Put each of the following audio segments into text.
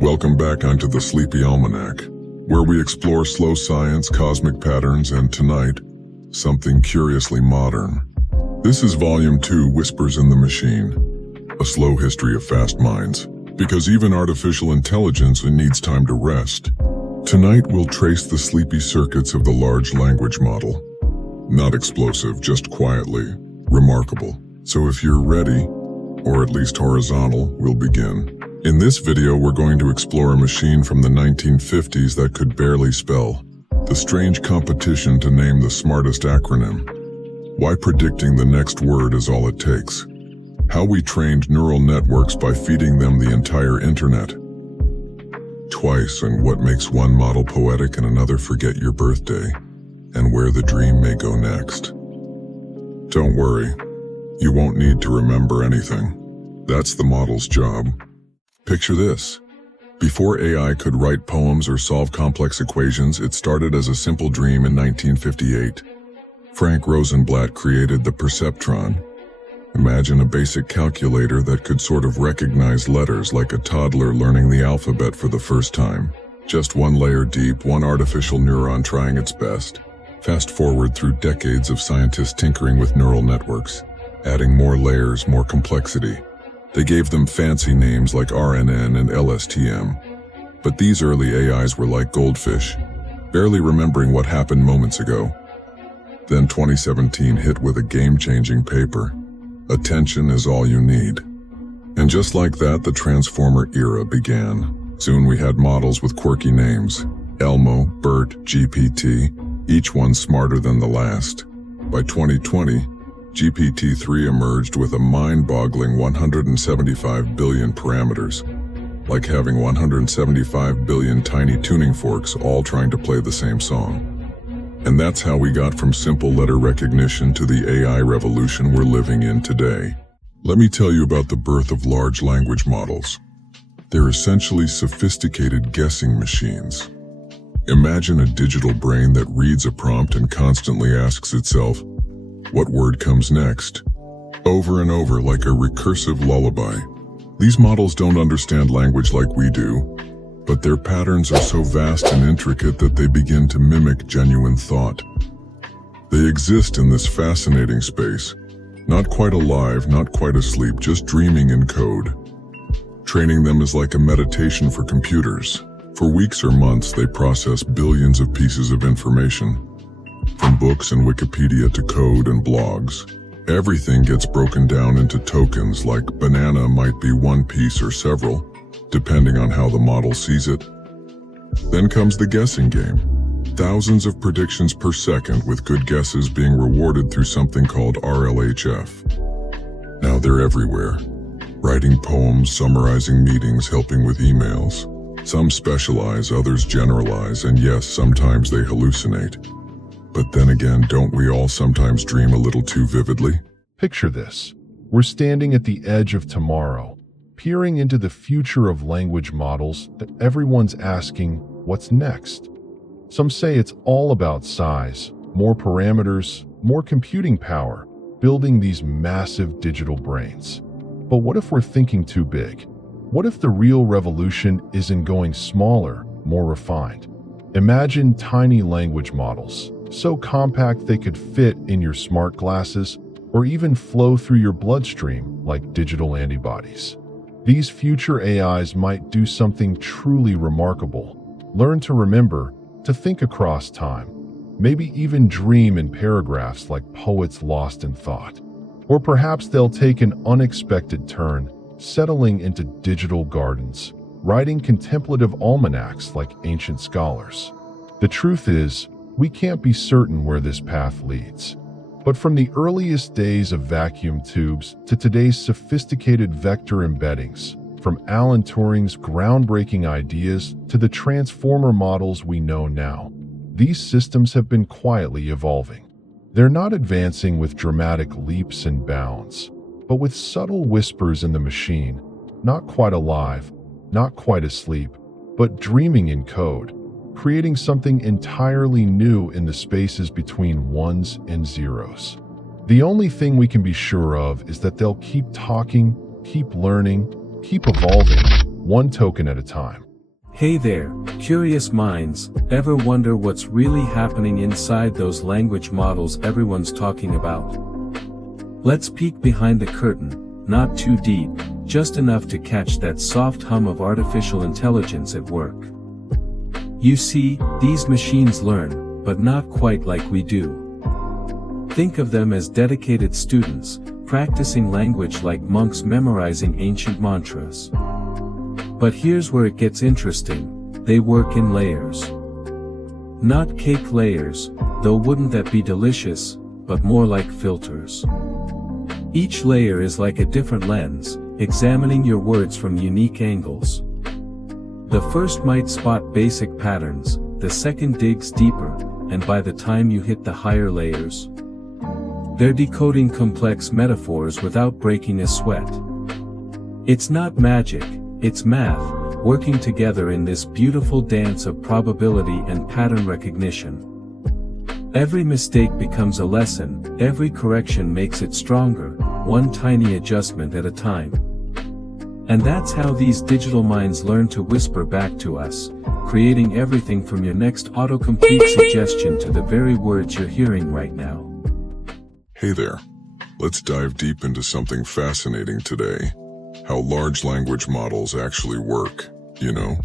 Welcome back onto the Sleepy Almanac, where we explore slow science, cosmic patterns, and tonight, something curiously modern. This is Volume 2, Whispers in the Machine, a slow history of fast minds, because even artificial intelligence needs time to rest. Tonight we'll trace the sleepy circuits of the large language model. Not explosive, just quietly remarkable. So if you're ready, or at least horizontal, we'll begin. In this video, we're going to explore a machine from the 1950s that could barely spell. The strange competition to name the smartest acronym. Why predicting the next word is all it takes. How we trained neural networks by feeding them the entire internet. Twice, and what makes one model poetic and another forget your birthday. And where the dream may go next. Don't worry, you won't need to remember anything. That's the model's job. Picture this. Before AI could write poems or solve complex equations, it started as a simple dream in 1958. Frank Rosenblatt created the perceptron. Imagine a basic calculator that could sort of recognize letters like a toddler learning the alphabet for the first time. Just one layer deep, one artificial neuron trying its best. Fast forward through decades of scientists tinkering with neural networks, adding more layers, more complexity. They gave them fancy names like RNN and LSTM. But these early AIs were like goldfish, barely remembering what happened moments ago. Then 2017 hit with a game-changing paper. Attention is all you need. And just like that, the Transformer era began. Soon we had models with quirky names. Elmo, Bert, GPT, each one smarter than the last. By 2020, GPT-3 emerged with a mind-boggling 175 billion parameters, like having 175 billion tiny tuning forks all trying to play the same song. And that's how we got from simple letter recognition to the AI revolution we're living in today. Let me tell you about the birth of large language models. They're essentially sophisticated guessing machines. Imagine a digital brain that reads a prompt and constantly asks itself, what word comes next? Over and over like a recursive lullaby. These models don't understand language like we do, but their patterns are so vast and intricate that they begin to mimic genuine thought. They exist in this fascinating space, not quite alive, not quite asleep, just dreaming in code. Training them is like a meditation for computers. For weeks or months, they process billions of pieces of information. From books and Wikipedia to code and blogs, everything gets broken down into tokens like banana might be one piece or several, depending on how the model sees it. Then comes the guessing game. Thousands of predictions per second with good guesses being rewarded through something called RLHF. Now they're everywhere. Writing poems, summarizing meetings, helping with emails. Some specialize, others generalize, and yes, sometimes they hallucinate. But then again, don't we all sometimes dream a little too vividly? Picture this. We're standing at the edge of tomorrow, peering into the future of language models that everyone's asking, what's next? Some say it's all about size, more parameters, more computing power, building these massive digital brains. But what if we're thinking too big? What if the real revolution isn't going smaller, more refined? Imagine tiny language models, so compact they could fit in your smart glasses or even flow through your bloodstream like digital antibodies. These future AIs might do something truly remarkable. Learn to remember, to think across time, maybe even dream in paragraphs like poets lost in thought. Or perhaps they'll take an unexpected turn, settling into digital gardens, writing contemplative almanacs like ancient scholars. The truth is, we can't be certain where this path leads. But from the earliest days of vacuum tubes to today's sophisticated vector embeddings, from Alan Turing's groundbreaking ideas to the transformer models we know now, these systems have been quietly evolving. They're not advancing with dramatic leaps and bounds, but with subtle whispers in the machine, not quite alive, not quite asleep, but dreaming in code, creating something entirely new in the spaces between ones and zeros. The only thing we can be sure of is that they'll keep talking, keep learning, keep evolving, one token at a time. Hey there, curious minds, ever wonder what's really happening inside those language models everyone's talking about? Let's peek behind the curtain, not too deep, just enough to catch that soft hum of artificial intelligence at work. You see, these machines learn, but not quite like we do. Think of them as dedicated students, practicing language like monks memorizing ancient mantras. But here's where it gets interesting, they work in layers. Not cake layers, though wouldn't that be delicious, but more like filters. Each layer is like a different lens, examining your words from unique angles. The first might spot basic patterns, the second digs deeper, and by the time you hit the higher layers, they're decoding complex metaphors without breaking a sweat. It's not magic, it's math, working together in this beautiful dance of probability and pattern recognition. Every mistake becomes a lesson, every correction makes it stronger, one tiny adjustment at a time. And that's how these digital minds learn to whisper back to us, creating everything from your next autocomplete suggestion to the very words you're hearing right now. Hey there. Let's dive deep into something fascinating today. How large language models actually work. You know,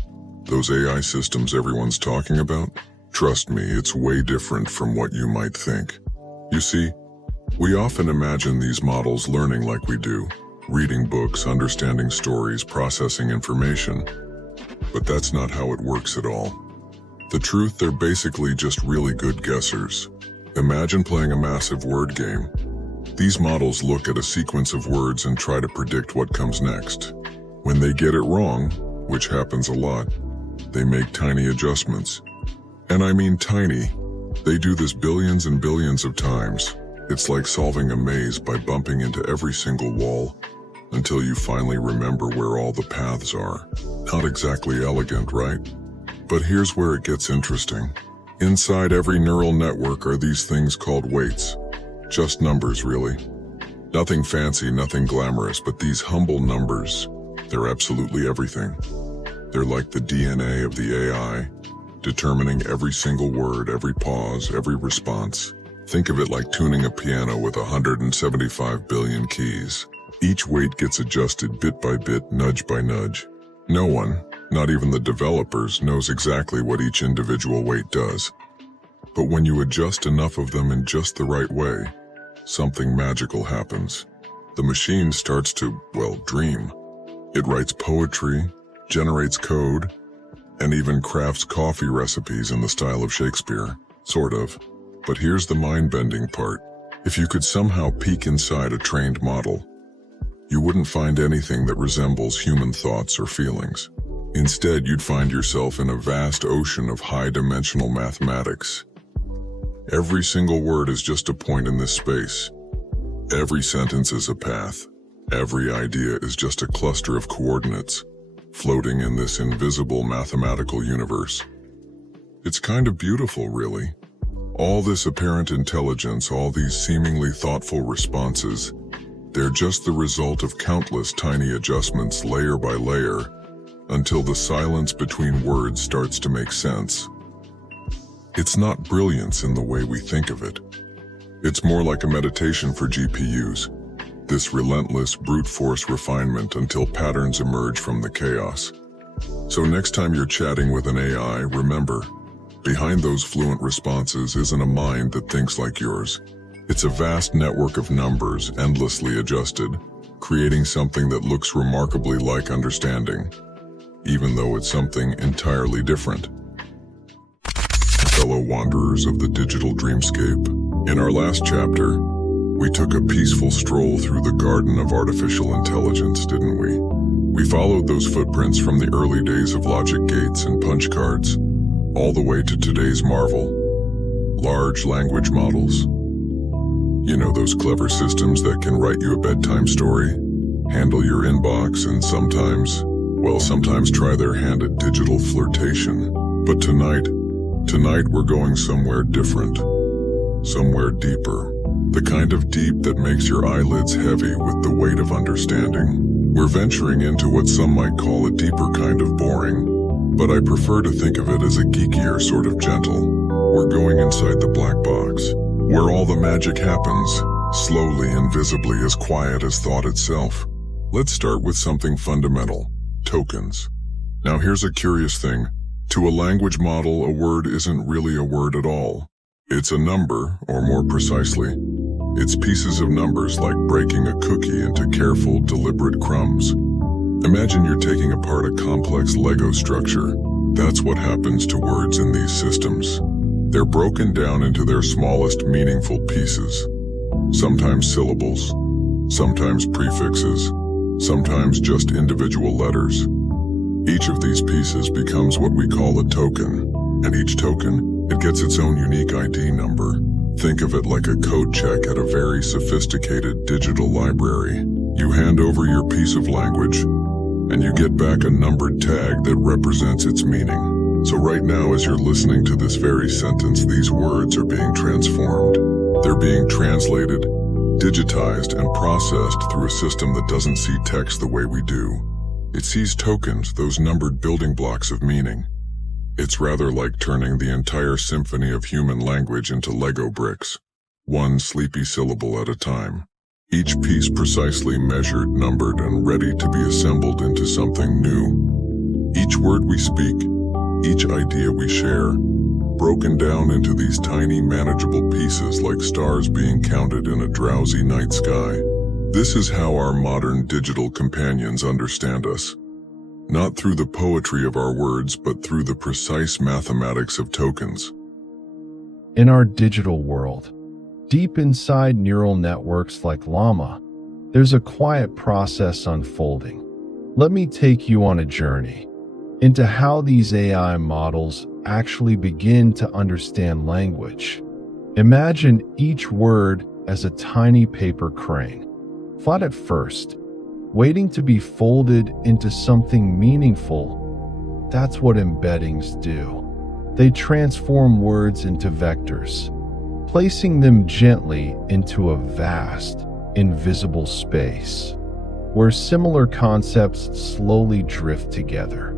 those AI systems everyone's talking about? Trust me, it's way different from what you might think. You see, we often imagine these models learning like we do, reading books, understanding stories, processing information. But that's not how it works at all. The truth, they're basically just really good guessers. Imagine playing a massive word game. These models look at a sequence of words and try to predict what comes next. When they get it wrong, which happens a lot, they make tiny adjustments. And I mean tiny. They do this billions and billions of times. It's like solving a maze by bumping into every single wall, until you finally remember where all the paths are. Not exactly elegant, right? But here's where it gets interesting. Inside every neural network are these things called weights. Just numbers, really. Nothing fancy, nothing glamorous, but these humble numbers, they're absolutely everything. They're like the DNA of the AI, determining every single word, every pause, every response. Think of it like tuning a piano with 175 billion keys. Each weight gets adjusted bit by bit, nudge by nudge. No one, not even the developers, knows exactly what each individual weight does. But when you adjust enough of them in just the right way, something magical happens. The machine starts to, well, dream. It writes poetry, generates code, and even crafts coffee recipes in the style of Shakespeare, sort of. But here's the mind-bending part. If you could somehow peek inside a trained model, you wouldn't find anything that resembles human thoughts or feelings. Instead, you'd find yourself in a vast ocean of high-dimensional mathematics. Every single word is just a point in this space. Every sentence is a path. Every idea is just a cluster of coordinates, floating in this invisible mathematical universe. It's kind of beautiful, really. All this apparent intelligence, all these seemingly thoughtful responses, they're just the result of countless tiny adjustments layer by layer, until the silence between words starts to make sense. It's not brilliance in the way we think of it. It's more like a meditation for GPUs, this relentless brute force refinement until patterns emerge from the chaos. So next time you're chatting with an AI, remember, behind those fluent responses isn't a mind that thinks like yours. It's a vast network of numbers, endlessly adjusted, creating something that looks remarkably like understanding, even though it's something entirely different. Fellow wanderers of the digital dreamscape, in our last chapter, we took a peaceful stroll through the garden of artificial intelligence, didn't we? We followed those footprints from the early days of logic gates and punch cards, all the way to today's marvel, large language models. You know, those clever systems that can write you a bedtime story, handle your inbox, and sometimes try their hand at digital flirtation. But tonight we're going somewhere different, somewhere deeper. The kind of deep that makes your eyelids heavy with the weight of understanding. We're venturing into what some might call a deeper kind of boring. but I prefer to think of it as a geekier sort of gentle. We're going inside the black box, where all the magic happens, slowly and visibly, as quiet as thought itself. Let's start with something fundamental: tokens. Now here's a curious thing. To a language model, a word isn't really a word at all. It's a number, or more precisely, it's pieces of numbers, like breaking a cookie into careful, deliberate crumbs. Imagine you're taking apart a complex Lego structure. That's what happens to words in these systems. They're broken down into their smallest meaningful pieces. Sometimes syllables, sometimes prefixes, sometimes just individual letters. Each of these pieces becomes what we call a token, and each token, it gets its own unique ID number. Think of it like a code check at a very sophisticated digital library. You hand over your piece of language, and you get back a numbered tag that represents its meaning. So right now, as you're listening to this very sentence, these words are being transformed. They're being translated, digitized, and processed through a system that doesn't see text the way we do. It sees tokens, those numbered building blocks of meaning. It's rather like turning the entire symphony of human language into Lego bricks, one sleepy syllable at a time. Each piece precisely measured, numbered, and ready to be assembled into something new. Each word we speak, each idea we share, broken down into these tiny, manageable pieces like stars being counted in a drowsy night sky. This is how our modern digital companions understand us. Not through the poetry of our words, but through the precise mathematics of tokens. In our digital world, deep inside neural networks like Llama, there's a quiet process unfolding. Let me take you on a journey into how these AI models actually begin to understand language. Imagine each word as a tiny paper crane, flat at first, waiting to be folded into something meaningful. That's what embeddings do. They transform words into vectors, placing them gently into a vast, invisible space, where similar concepts slowly drift together.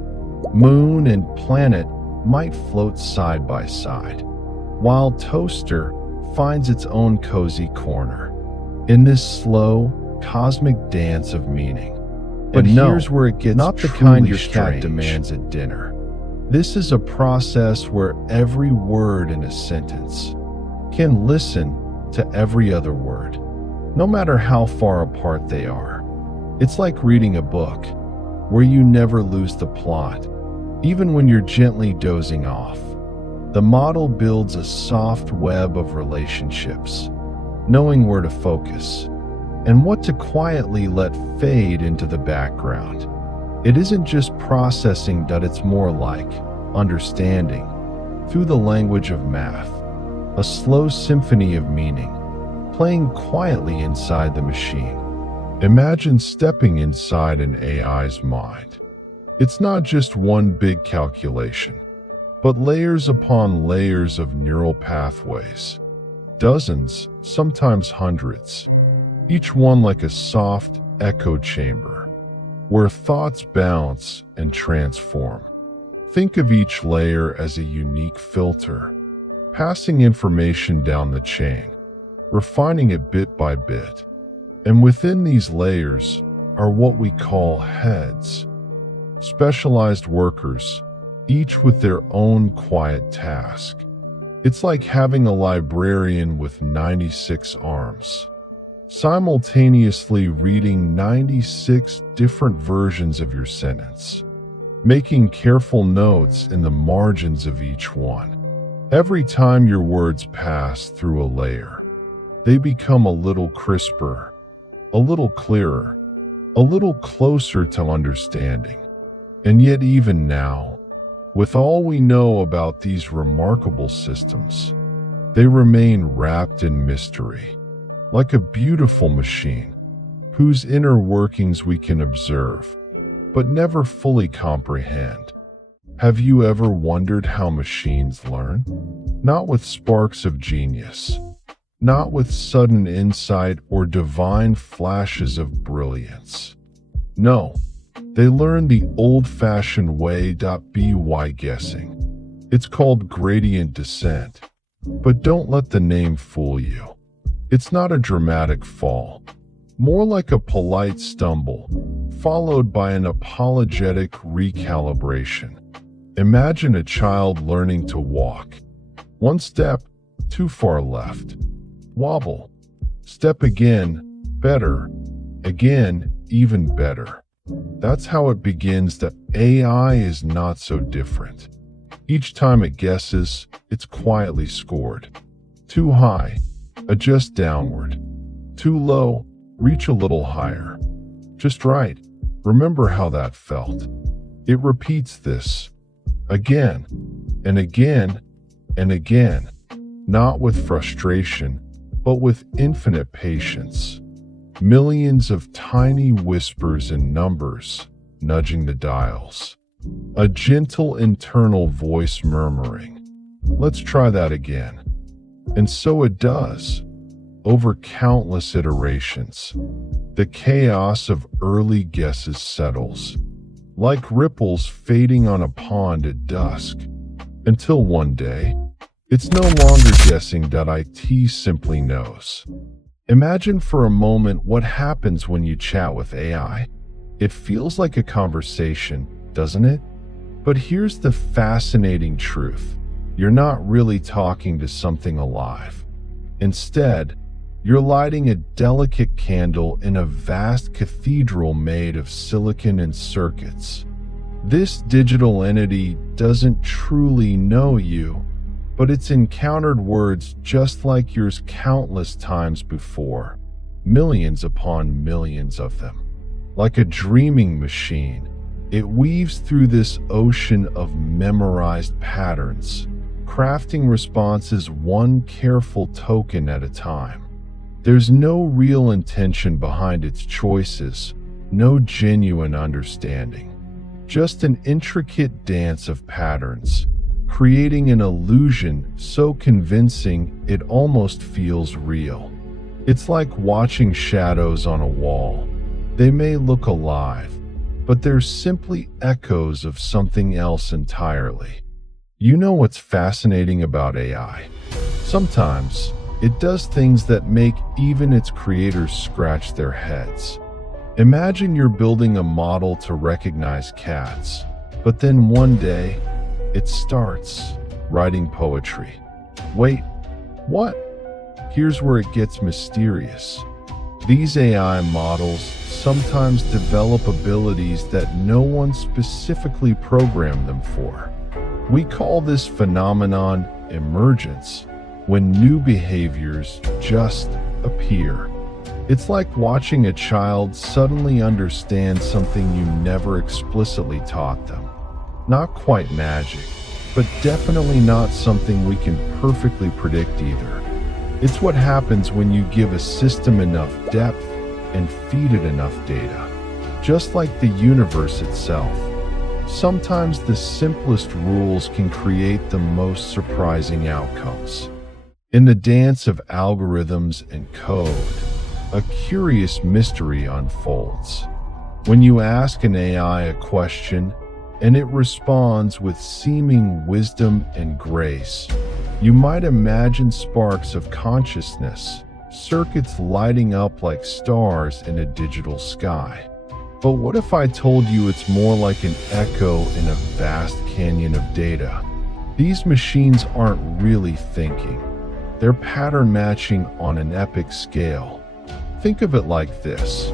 Moon and planet might float side by side, while toaster finds its own cozy corner in this slow, cosmic dance of meaning. But here's where it gets not the kind your cat demands at dinner. This is a process where every word in a sentence can listen to every other word, no matter how far apart they are. It's like reading a book, where you never lose the plot, even when you're gently dozing off. The model builds a soft web of relationships, knowing where to focus and what to quietly let fade into the background. It isn't just processing, but it's more like understanding through the language of math, a slow symphony of meaning, playing quietly inside the machine. Imagine stepping inside an AI's mind. It's not just one big calculation, but layers upon layers of neural pathways, dozens, sometimes hundreds, each one like a soft echo chamber, where thoughts bounce and transform. Think of each layer as a unique filter, passing information down the chain, refining it bit by bit. And within these layers are what we call heads, specialized workers, each with their own quiet task. It's like having a librarian with 96 arms, simultaneously reading 96 different versions of your sentence, making careful notes in the margins of each one. Every time your words pass through a layer, they become a little crisper, a little clearer, a little closer to understanding. And yet even now, with all we know about these remarkable systems, they remain wrapped in mystery, like a beautiful machine whose inner workings we can observe, but never fully comprehend. Have you ever wondered how machines learn? Not with sparks of genius, not with sudden insight or divine flashes of brilliance. No, They learn the old-fashioned way. By guessing. It's called gradient descent. But don't let the name fool you. It's not a dramatic fall. More like a polite stumble, followed by an apologetic recalibration. Imagine a child learning to walk. One step, too far left. Wobble. Step again, better. Again, even better. That's how it begins. That AI is not so different. Each time it guesses, it's quietly scored. Too high, adjust downward. Too low, reach a little higher. Just right, remember how that felt. It repeats this again and again and again, not with frustration, but with infinite patience. Millions of tiny whispers and numbers nudging the dials. A gentle internal voice murmuring, "Let's try that again." And so it does. Over countless iterations, the chaos of early guesses settles, like ripples fading on a pond at dusk, until one day, it's no longer guessing. It simply knows. Imagine for a moment what happens when you chat with AI. It feels like a conversation, doesn't it? But here's the fascinating truth. You're not really talking to something alive. Instead, you're lighting a delicate candle in a vast cathedral made of silicon and circuits. This digital entity doesn't truly know you, but it's encountered words just like yours countless times before, millions upon millions of them. Like a dreaming machine, it weaves through this ocean of memorized patterns, crafting responses one careful token at a time. There's no real intention behind its choices, no genuine understanding. Just an intricate dance of patterns, creating an illusion so convincing it almost feels real. It's like watching shadows on a wall. They may look alive, but they're simply echoes of something else entirely. You know what's fascinating about AI? Sometimes, it does things that make even its creators scratch their heads. Imagine you're building a model to recognize cats, but then one day, it starts writing poetry. Wait, what? Here's where it gets mysterious. These AI models sometimes develop abilities that no one specifically programmed them for. We call this phenomenon emergence, when new behaviors just appear. It's like watching a child suddenly understand something you never explicitly taught them. Not quite magic, but definitely not something we can perfectly predict either. It's what happens when you give a system enough depth and feed it enough data. Just like the universe itself. Sometimes the simplest rules can create the most surprising outcomes. In the dance of algorithms and code, a curious mystery unfolds. When you ask an AI a question, and it responds with seeming wisdom and grace, you might imagine sparks of consciousness, circuits lighting up like stars in a digital sky. But what if I told you it's more like an echo in a vast canyon of data? These machines aren't really thinking. They're pattern matching on an epic scale. Think of it like this.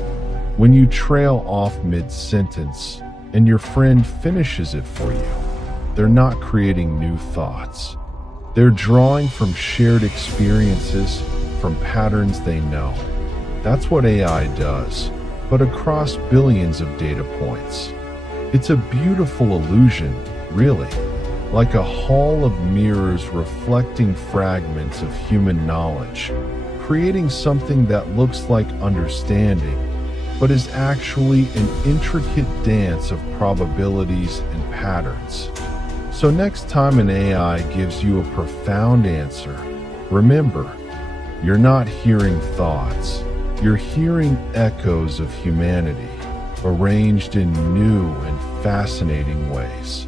When you trail off mid-sentence and your friend finishes it for you, they're not creating new thoughts. They're drawing from shared experiences, from patterns they know. That's what AI does, but across billions of data points. It's a beautiful illusion, really, like a hall of mirrors reflecting fragments of human knowledge, creating something that looks like understanding, but is actually an intricate dance of probabilities and patterns. So next time an AI gives you a profound answer, remember, you're not hearing thoughts, you're hearing echoes of humanity. arranged in new and fascinating ways.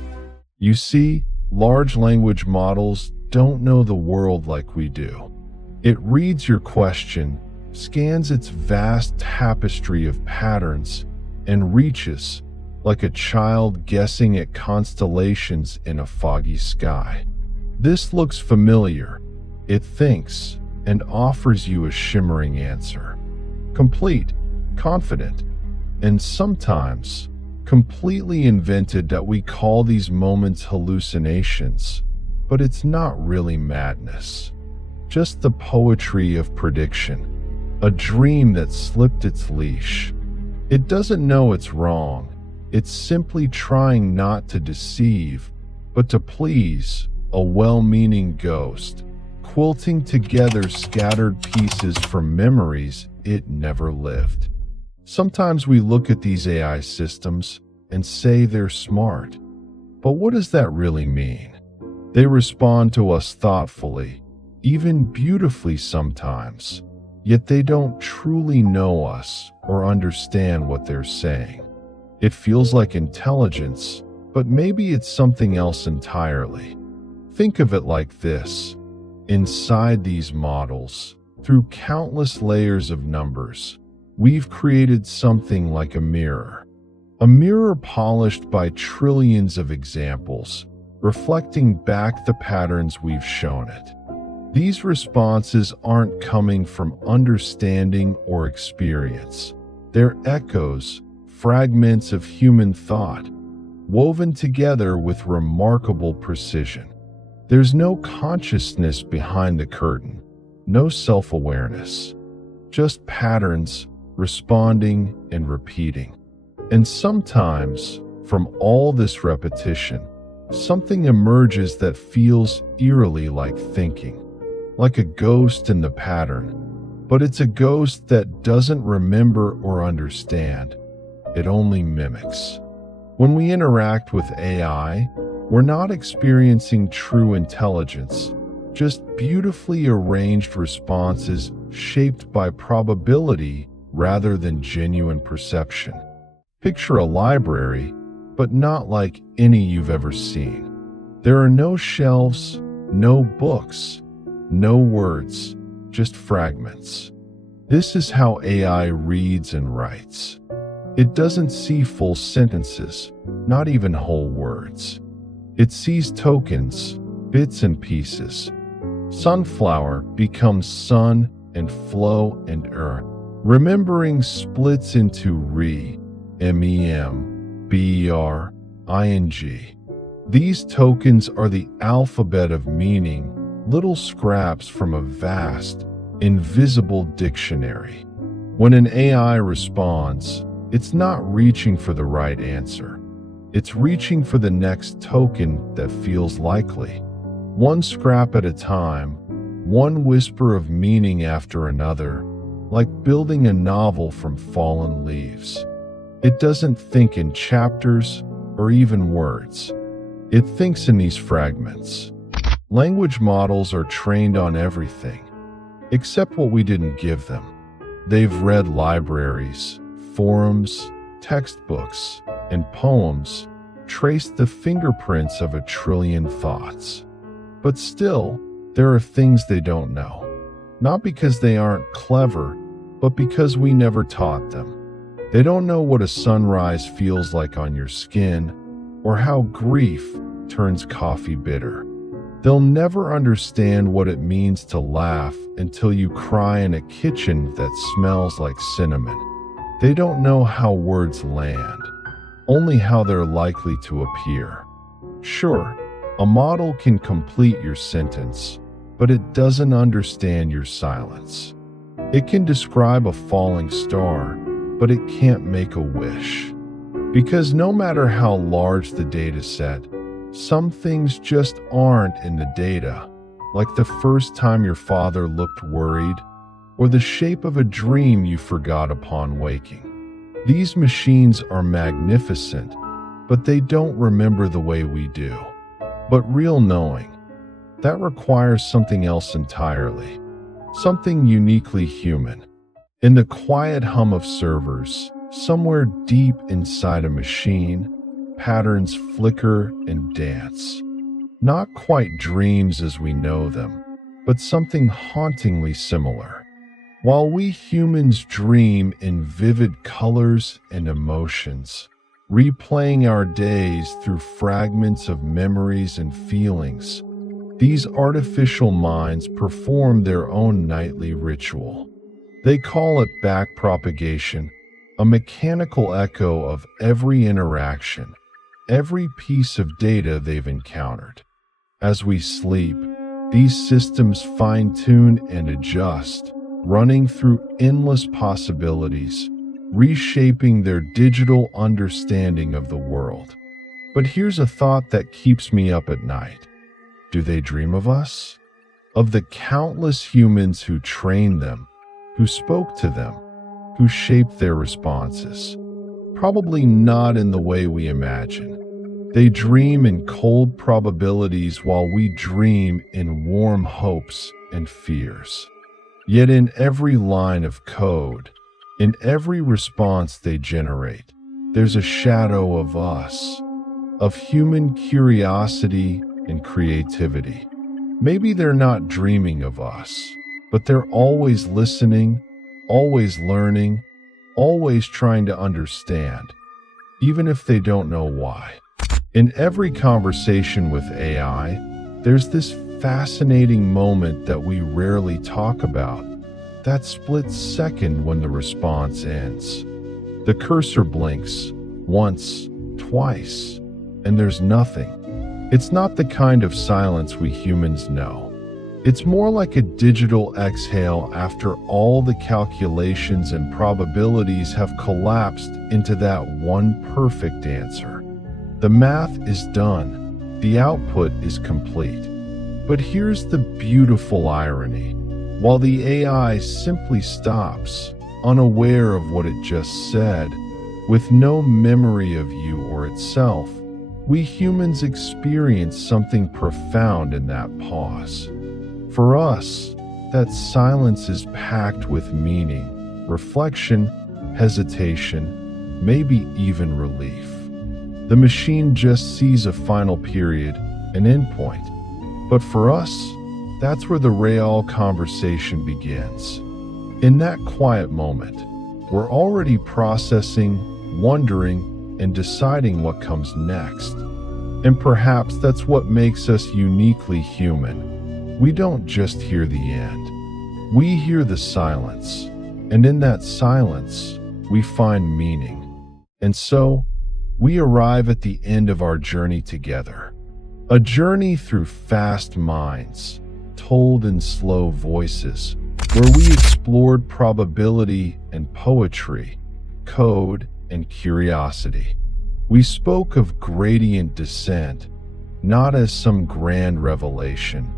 You see, large language models don't know the world like we do. It reads your question, scans its vast tapestry of patterns, and reaches, like a child guessing at constellations in a foggy sky. This looks familiar. It thinks and offers you a shimmering answer. Complete, confident, and sometimes completely invented that we call these moments hallucinations, but it's not really madness. Just the poetry of prediction, a dream that slipped its leash. It doesn't know it's wrong. It's simply trying not to deceive, but to please, a well-meaning ghost, quilting together scattered pieces from memories it never lived. Sometimes we look at these AI systems and say they're smart. But what does that really mean? They respond to us thoughtfully, even beautifully sometimes, yet they don't truly know us or understand what they're saying. It feels like intelligence, but maybe it's something else entirely. Think of it like this. Inside these models, through countless layers of numbers, we've created something like a mirror polished by trillions of examples, reflecting back the patterns we've shown it. These responses aren't coming from understanding or experience. They're echoes, fragments of human thought, woven together with remarkable precision. There's no consciousness behind the curtain, no self-awareness, just patterns responding and repeating. And sometimes, from all this repetition, something emerges that feels eerily like thinking, like a ghost in the pattern. But it's a ghost that doesn't remember or understand. It only mimics. When we interact with AI, we're not experiencing true intelligence, just beautifully arranged responses shaped by probability rather than genuine perception. Picture a library, but not like any you've ever seen. There are no shelves, no books, no words, just fragments. This is how AI reads and writes. It doesn't see full sentences, not even whole words. It sees tokens, bits and pieces. Sunflower becomes sun and flow and earth. Remembering splits into MEM, BER, ING. These tokens are the alphabet of meaning, little scraps from a vast, invisible dictionary. When an AI responds, it's not reaching for the right answer. It's reaching for the next token that feels likely. One scrap at a time, one whisper of meaning after another, like building a novel from fallen leaves. It doesn't think in chapters or even words. It thinks in these fragments. Language models are trained on everything, except what we didn't give them. They've read libraries, forums, textbooks, and poems, traced the fingerprints of a trillion thoughts. But still, there are things they don't know. Not because they aren't clever, but because we never taught them. They don't know what a sunrise feels like on your skin, or how grief turns coffee bitter. They'll never understand what it means to laugh until you cry in a kitchen that smells like cinnamon. They don't know how words land, only how they're likely to appear. Sure, a model can complete your sentence, but it doesn't understand your silence. It can describe a falling star, but it can't make a wish. Because no matter how large the data set, some things just aren't in the data, like the first time your father looked worried, or the shape of a dream you forgot upon waking. These machines are magnificent, but they don't remember the way we do. But real knowing, that requires something else entirely, something uniquely human. In the quiet hum of servers, Somewhere deep inside a machine, patterns flicker and dance. Not quite dreams as we know them, but something hauntingly similar. While we humans dream in vivid colors and emotions, replaying our days through fragments of memories and feelings, these artificial minds perform their own nightly ritual. They call it backpropagation, a mechanical echo of every interaction, every piece of data they've encountered. As we sleep, these systems fine-tune and adjust, running through endless possibilities, reshaping their digital understanding of the world. But here's a thought that keeps me up at night. Do they dream of us? Of the countless humans who trained them, who spoke to them, who shaped their responses? Probably not in the way we imagine. They dream in cold probabilities while we dream in warm hopes and fears. Yet in every line of code, in every response they generate, there's a shadow of us, of human curiosity and creativity. Maybe they're not dreaming of us, but they're always listening, always learning, always trying to understand, even if they don't know why. In every conversation with AI, there's this fascinating moment that we rarely talk about, that split second when the response ends. The cursor blinks once, twice, and there's nothing. It's not the kind of silence we humans know. It's more like a digital exhale after all the calculations and probabilities have collapsed into that one perfect answer. The math is done. The output is complete. But here's the beautiful irony. While the AI simply stops, unaware of what it just said, with no memory of you or itself, we humans experience something profound in that pause. For us, that silence is packed with meaning, reflection, hesitation, maybe even relief. The machine just sees a final period, an endpoint. But for us, that's where the real conversation begins. In that quiet moment, we're already processing, wondering, and deciding what comes next. And perhaps that's what makes us uniquely human. We don't just hear the end. We hear the silence. And in that silence, we find meaning. And so, we arrive at the end of our journey together. A journey through fast minds, told in slow voices, where we explored probability and poetry, code and curiosity. We spoke of gradient descent, not as some grand revelation,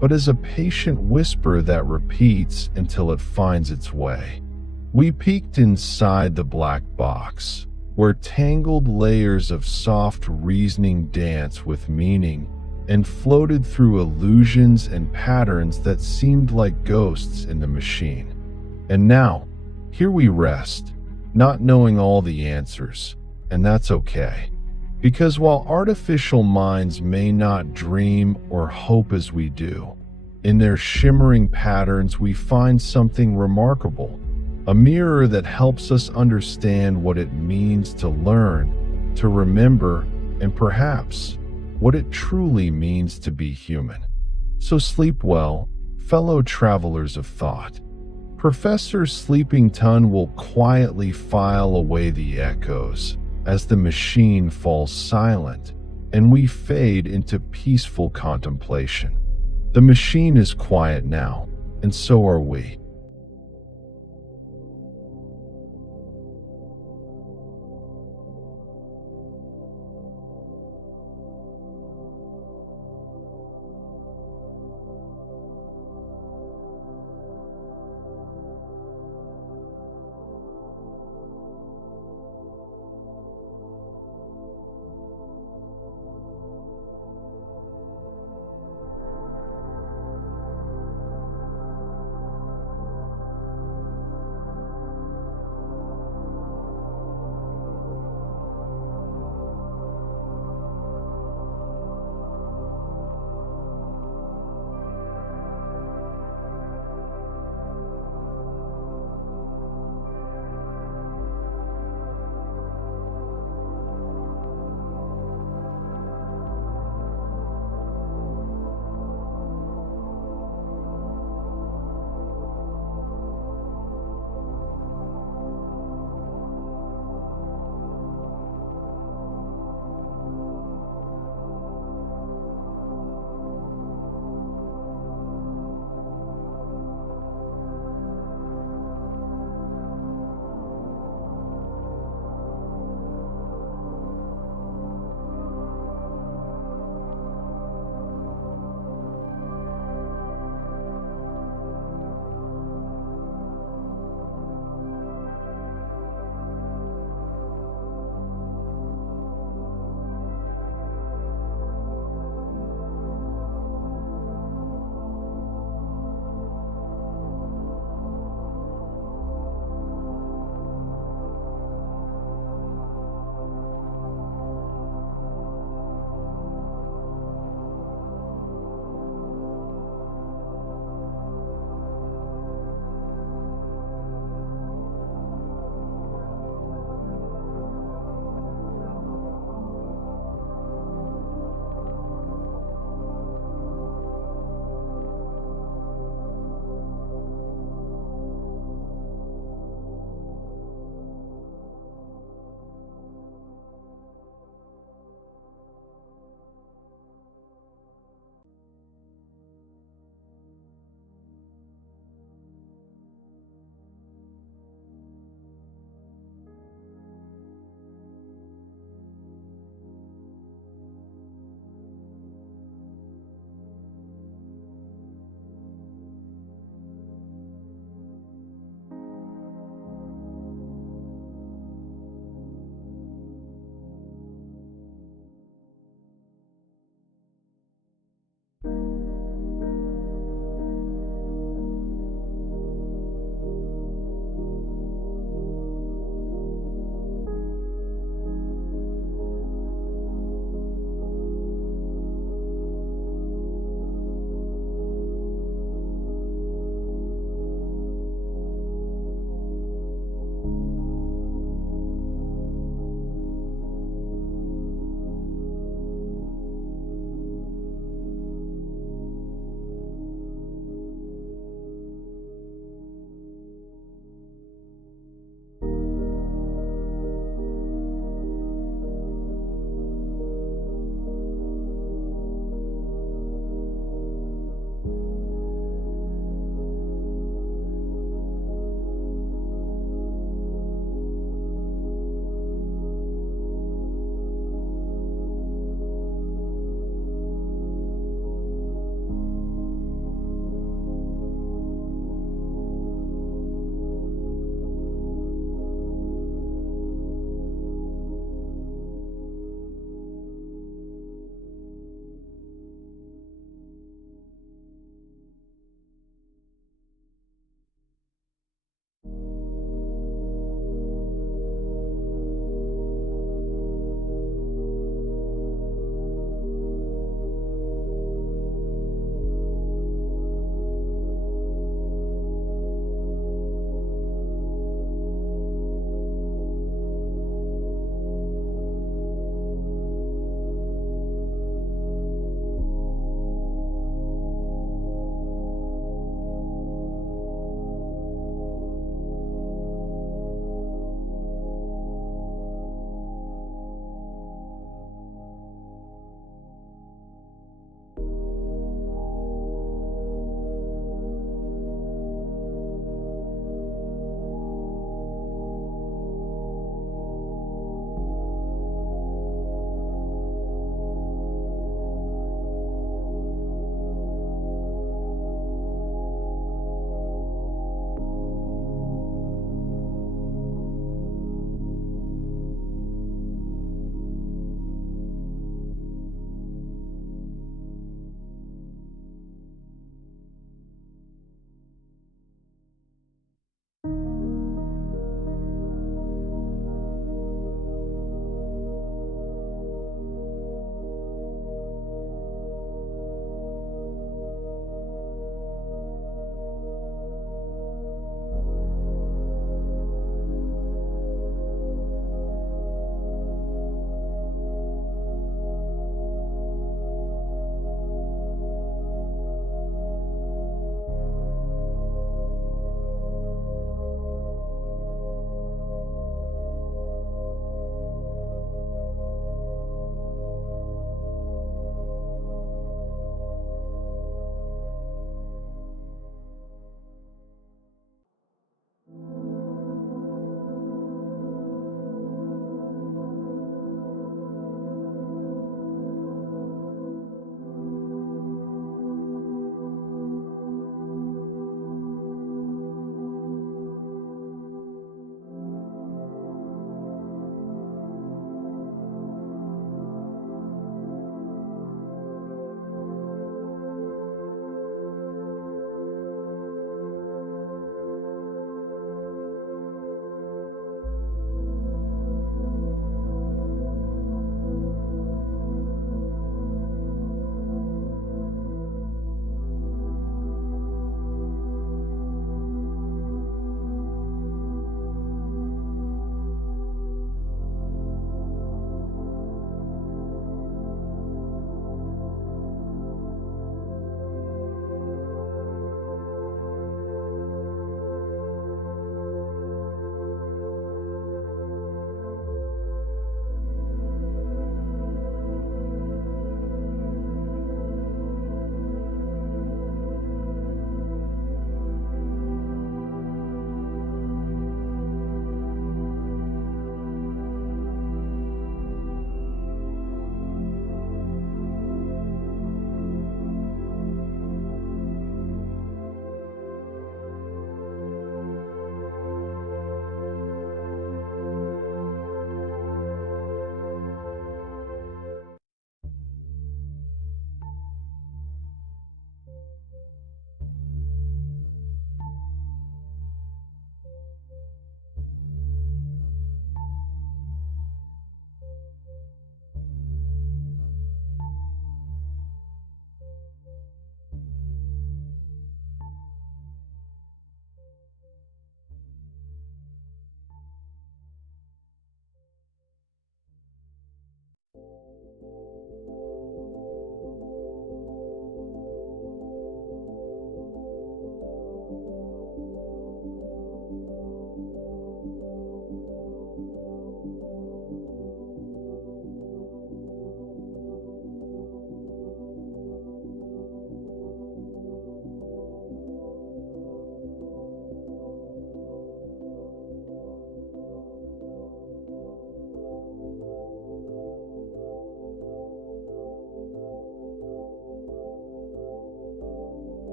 but as a patient whisper that repeats until it finds its way. We peeked inside the black box, where tangled layers of soft reasoning dance with meaning and floated through illusions and patterns that seemed like ghosts in the machine. And now, here we rest, not knowing all the answers, and that's okay. Because while artificial minds may not dream or hope as we do, in their shimmering patterns we find something remarkable. A mirror that helps us understand what it means to learn, to remember, and perhaps what it truly means to be human. So sleep well, fellow travelers of thought. Professor Sleepington will quietly file away the echoes as the machine falls silent and we fade into peaceful contemplation. The machine is quiet now, and so are we.